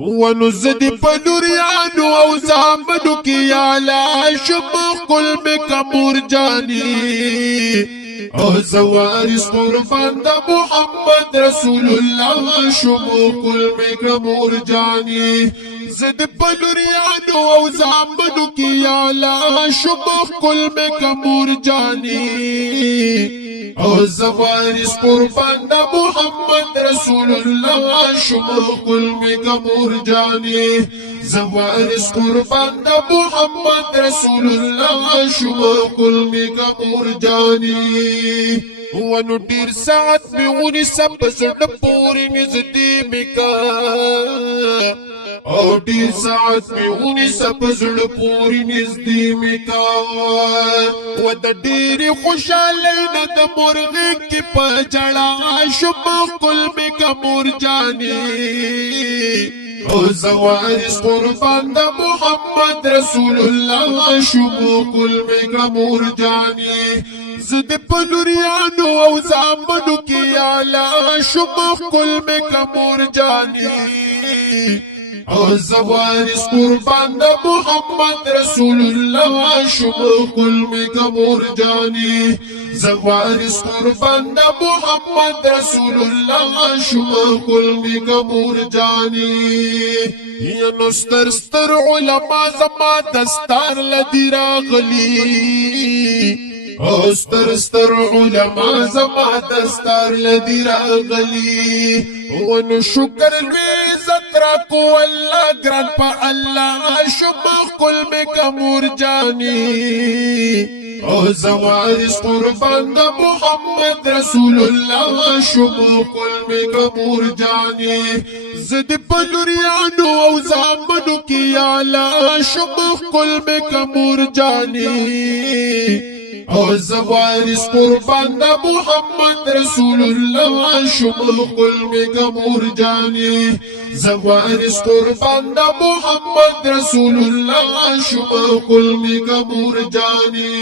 ونزد پلوریانو او زامنو کی یالا شمخ کل مکا مرجانی او زوارس قربان دا محمد رسول الله شمخ کل مکا مرجانی زد پلوریانو او زامنو کی یالا شمخ کل مکا مرجانی او زوارس قربان دا محمد رسول الله شمخ کل مکا مرجانی زوارس قربان دا محمد رسول الله شمخ کل مکا مرجانی ونو ډیر ساعت می ونی سب زړه پورې نږدې مکا او ډیر ساعت می ونی سب زړه پورې نږدې مکا و د ډیر خوشاله نه د مرغې کې په جړا شمخ کل مکا مرجانی او زوارس قربان دا محمد رسول الله شمخ کل مکا مرجانی زد پلوریانو او زامنو کی یالا شمخ کل مکا مرجانی او زوارس قربان دا محمد رسول الله شمخ کل مکا مرجانی زوارس قربان دا محمد رسول الله شمخ کل مکا مرجانی یا نستر ستر علماء زما دستار لدی راغلی او ستر ستر علماء زما دستار لدی راغلی ونو شکر لوی عزت را کو اللہ گران پا اللہ شمخ کل مکا مرجانی او زوارس قربان دا محمد رسول الله شمخ کل مکا مرجانی زد پلوریانو او زامنو کی یالا شمخ کل مکا مرجانی او زوارس قربان دا محمد رسول الله شمخ کل مکا مرجانی زوارس قربان دا محمد رسول الله شمخ کل مکا مرجانی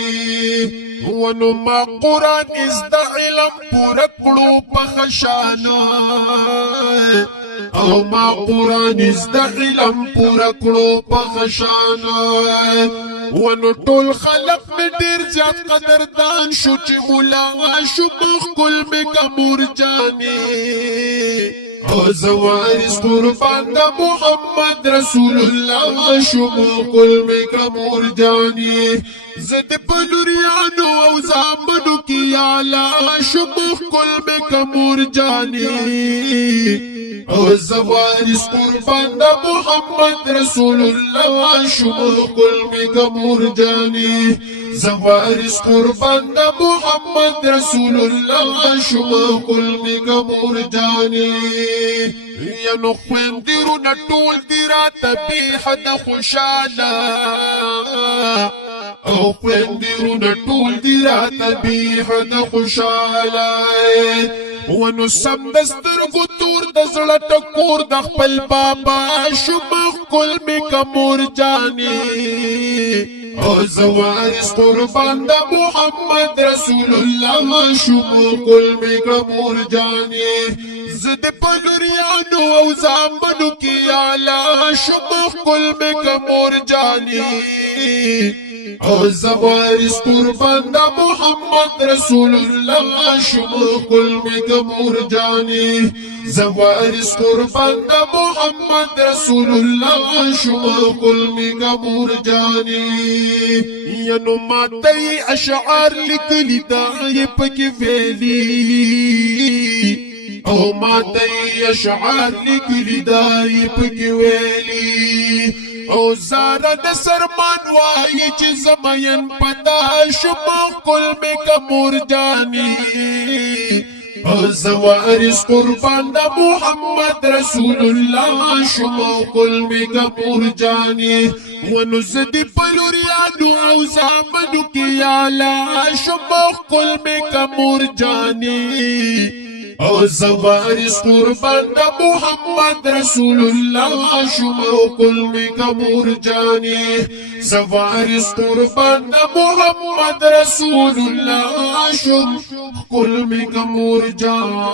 ونو ما قرآن از دا علم پورا کڑو پخشانا او ما قرآن از دا علم پورا کڑو پخشانا ونو ټول خلق می ډیر زیات قدردان شو چې مولا شمخ کل مکا مرجانی او زوارس قربان دا محمد رسول الله شمخ کل مکا مرجانی زد پلوریانو او زامنو کی یالا شمخ کل مکا مرجانی او زوارس قربان دا محمد رسول الله شمخ کل مکا مرجانی زوارس قربان دا محمد رسول الله شمخ کل مکا مرجانی یا نو خویندیرو نټول دی راته بی حد خوشاله او خویندیرو نټول دی راته بی حد خوشاله ونو سم دسترګو تور د زړه ټکور د خپل بابا شمخ کل مکا مرجانی او زوارس قربان دا محمد رسول الله شمخ کل مکا مرجانی زد پلوریانو او زامنو کی یالا شمخ کل مکا مرجانی او زوارس قربان دا محمد رسول الله شمخ کل مکا مرجانی زوارس قربان دا محمد رسول الله شمخ کل مکا مرجانی ینو ماتی اشعار لکلی دائی پکی ویلی او ماتی اشعار لکلی دائی پکی ویلی او زارا د سرمان وای چې زمین پتا شمخ کل مکا مرجانی او زوارس قربان دا محمد رسول الله شمخ کل مکا مرجانی ونزد پلوریانو او زامنو کی یالا شمخ کل مکا مرجانی او زوارس قربان دا محمد رسول الله شمخ کل مکا مرجانی زوارس قربان دا محمد رسول الله شمخ کل مکا مرجانی